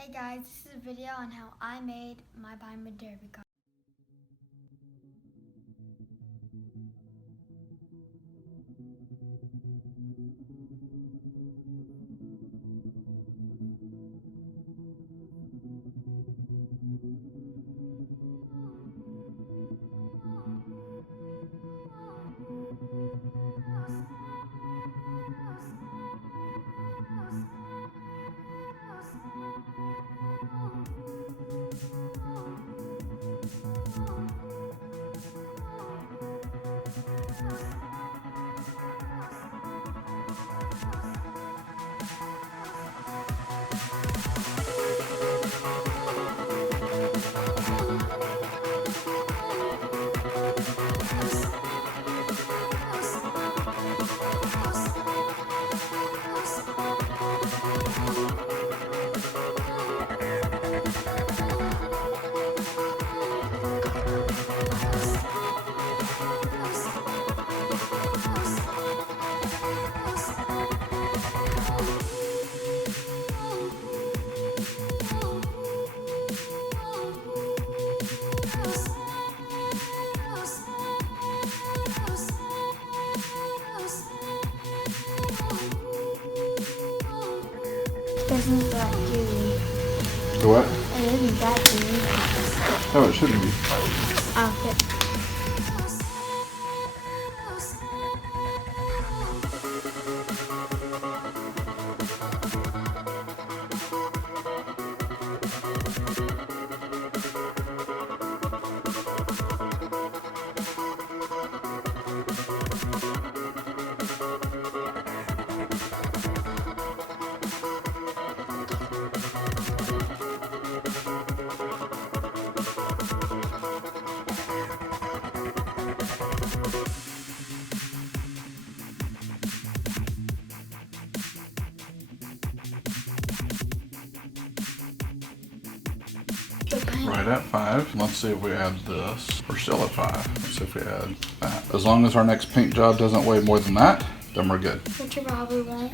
Hey guys, this is a video on how I made my Pinewood derby car. Isn't that gooey? The what? It isn't that gooey. Oh, it shouldn't be. Okay. Right at 5. Let's see if we add this. We're still at 5. Let's see if we add that. As long as our next paint job doesn't weigh more than that, then we're good. Which are probably right.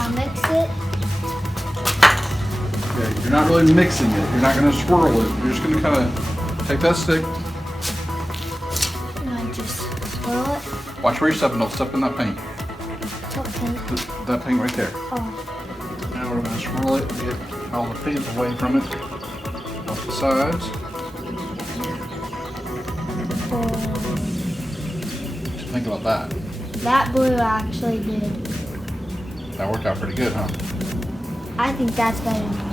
I'll mix it. Yeah, you're not really mixing it. You're not going to swirl it. You're just going to kind of take that stick. And I just swirl it. Watch where you're stepping. Don't step in that paint. What paint? That paint right there. Oh. Now we're going to swirl it and get all the paint away from it. Off the sides. Just think about that. That blue actually did. That worked out pretty good, huh? I think that's better than that.